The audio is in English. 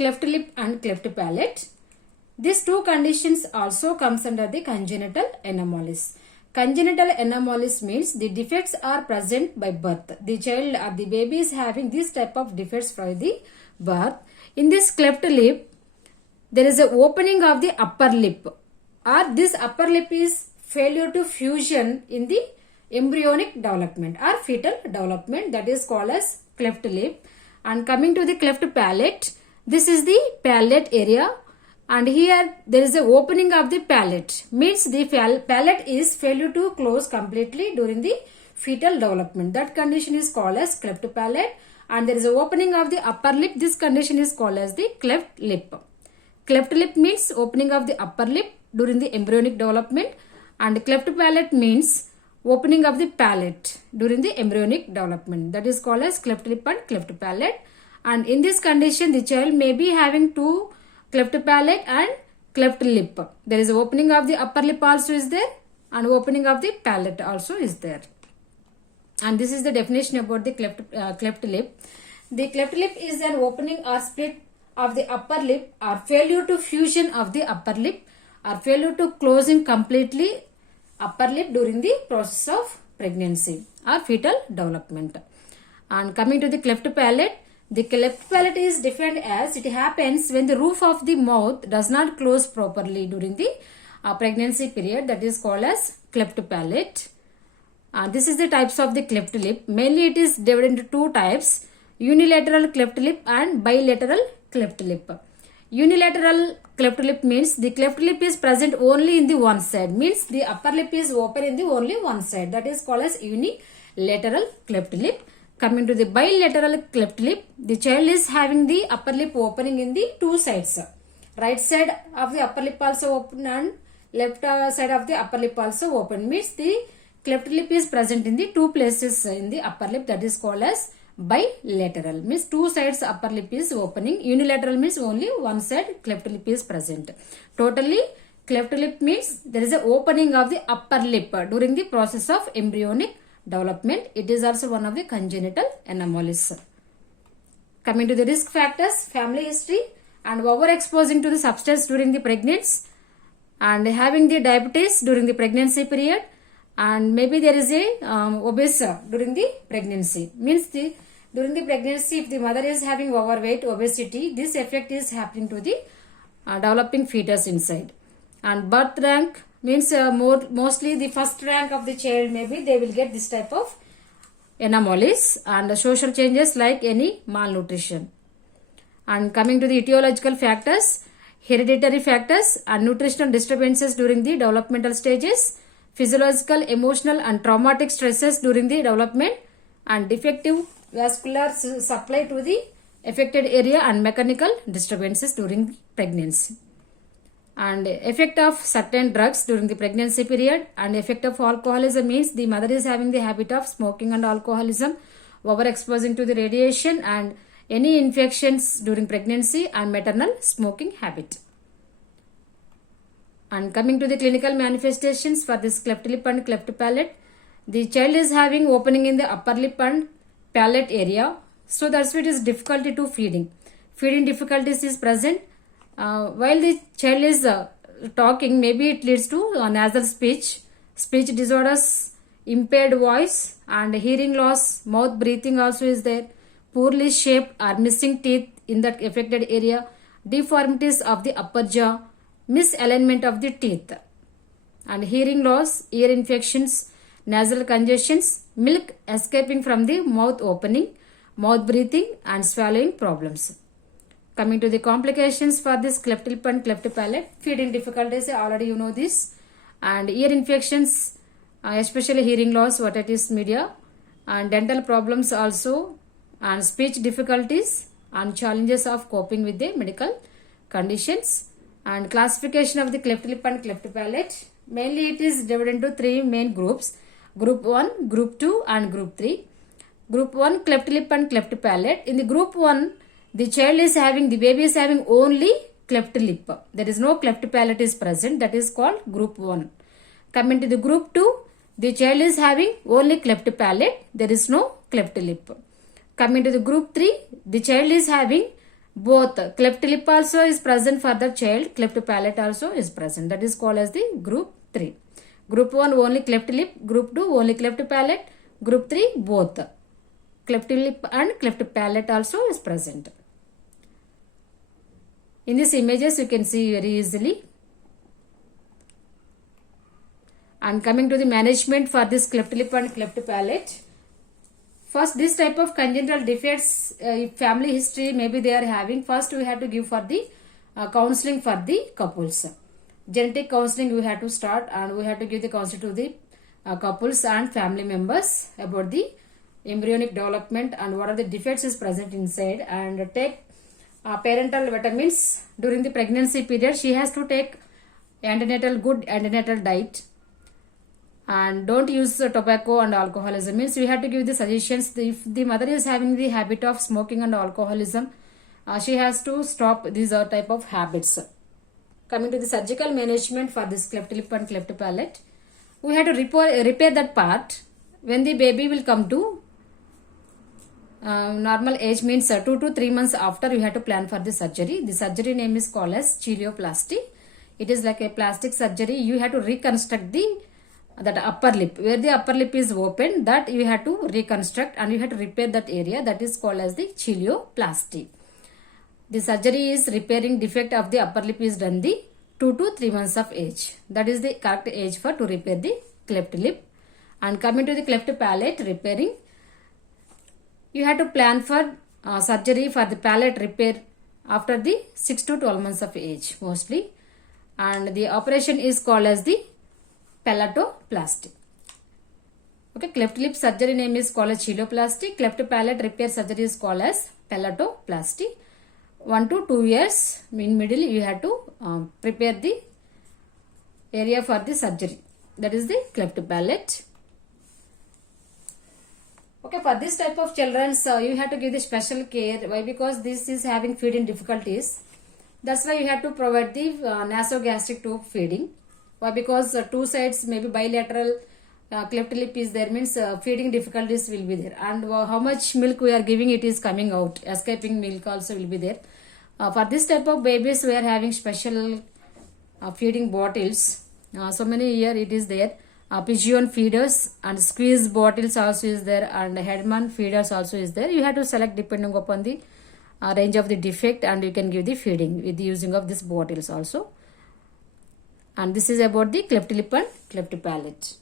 cleft lip and cleft palate. These two conditions also comes under the congenital anomalies. Congenital anomalies means the defects are present by birth. The child or the baby is having this type of defects from the birth. In this cleft lip, there is a opening of the upper lip, or this upper lip is failure to fusion in the embryonic development or fetal development, that is called as cleft lip. And coming to the cleft palate, this is the palate area, and here there is a opening of the palate, means the palate is failure to close completely during the fetal development. That condition is called as cleft palate, and there is a opening of the upper lip. This condition is called as the cleft lip. Cleft lip means opening of the upper lip during the embryonic development, and cleft palate means opening of the palate during the embryonic development. That is called as cleft lip and cleft palate. And in this condition, the child may be having two cleft palate and cleft lip. There is opening of the upper lip also is there, and opening of the palate also is there. And this is the definition about the cleft lip. The cleft lip is an opening or split of the upper lip, or failure to fusion of the upper lip, or failure to closing completely upper lip during the process of pregnancy or fetal development. And coming to the cleft palate, the cleft palate is defined as it happens when the roof of the mouth does not close properly during the pregnancy period. That is called as cleft palate. This is the types of the cleft lip. Mainly it is divided into two types: unilateral cleft lip and bilateral cleft lip. Unilateral cleft lip means the cleft lip is present only in the one side, means the upper lip is open in the only one side. That is called as unilateral cleft lip. Coming to the bilateral cleft lip, the child is having the upper lip opening in the two sides. Right side of the upper lip also open and left side of the upper lip also open, means the cleft lip is present in the two places in the upper lip. That is called as bilateral, means two sides upper lip is opening. Unilateral means only one side cleft lip is present. Totally, cleft lip means there is an opening of the upper lip during the process of embryonic development. It is also one of the congenital anomalies. Coming to the risk factors, family history and overexposing to the substance during the pregnancy, and having the diabetes during the pregnancy period, and maybe there is a obese during the pregnancy, means during the pregnancy, if the mother is having overweight, obesity, this effect is happening to the developing fetus inside. And birth rank means mostly the first rank of the child, maybe they will get this type of anomalies. And social changes like any malnutrition. And coming to the etiological factors, hereditary factors and nutritional disturbances during the developmental stages, physiological, emotional and traumatic stresses during the development, and defective vascular supply to the affected area and mechanical disturbances during pregnancy. And effect of certain drugs during the pregnancy period, and effect of alcoholism means the mother is having the habit of smoking and alcoholism, overexposing to the radiation, and any infections during pregnancy, and maternal smoking habit. And coming to the clinical manifestations for this cleft lip and cleft palate, the child is having opening in the upper lip and palate area, so that's why it is difficulty to feeding. Feeding difficulties is present. While the child is talking, maybe it leads to nasal speech disorders, impaired voice and hearing loss, mouth breathing also is there, poorly shaped or missing teeth in that affected area, deformities of the upper jaw, misalignment of the teeth, and hearing loss, ear infections, nasal congestions, milk escaping from the mouth opening, mouth breathing and swallowing problems. Coming to the complications for this cleft lip and cleft palate, feeding difficulties, already you know this, and ear infections, especially hearing loss, otitis media, and dental problems also, and speech difficulties, and challenges of coping with the medical conditions. And classification of the cleft lip and cleft palate, mainly it is divided into three main groups: group 1, group 2 and group 3. Group 1, cleft lip and cleft palate. In the group 1, the baby is having only cleft lip. There is no cleft palate is present. That is called group 1. Coming to the group 2, the child is having only cleft palate. There is no cleft lip. Coming to the group 3, the child is having Both cleft lip also is present for the child, cleft palate also is present. That is called as the group 3. Group 1 only cleft lip, group 2 only cleft palate, group 3 both. Cleft lip and cleft palate also is present. In these images you can see very easily. And coming to the management for this cleft lip and cleft palate. First, this type of congenital defects, if family history maybe they are having, first we have to give for the counseling for the couples. Genetic counseling we have to start, and we have to give the counseling to the couples and family members about the embryonic development and what are the defects is present inside, and take parental vitamins during the pregnancy period. She has to take good antenatal diet. And don't use tobacco and alcoholism. Means we have to give the suggestions. If the mother is having the habit of smoking and alcoholism, she has to stop these type of habits. Coming to the surgical management for this cleft lip and cleft palate, we have to repair that part when the baby will come to normal age, means 2 to 3 months after you have to plan for the surgery. The surgery name is called as chilioplasty. It is like a plastic surgery. You have to reconstruct that upper lip, where the upper lip is open, that you have to reconstruct and you have to repair that area. That is called as the chilioplasty. The surgery is repairing defect of the upper lip is done the 2 to 3 months of age. That is the correct age to repair the cleft lip. And coming to the cleft palate repairing, you have to plan for surgery for the palate repair after the 6 to 12 months of age mostly. And the operation is called as the palatoplasty. Okay, cleft lip surgery name is called as chilioplasty. Cleft palate repair surgery is called as palatoplasty. 1 to 2 years in middle you have to prepare the area for the surgery. That is the cleft palate. Okay, for this type of children, you have to give the special care. Why? Because this is having feeding difficulties. That's why you have to provide the nasogastric tube feeding. Why? Because two sides, maybe bilateral cleft lip is there, means feeding difficulties will be there. And how much milk we are giving, it is coming out. Escaping milk also will be there. For this type of babies, we are having special feeding bottles. So many here it is there. Pigeon feeders and squeeze bottles also is there, and Headman feeders also is there. You have to select depending upon the range of the defect, and you can give the feeding with the using of these bottles also. And this is about the cleft lip and cleft palate.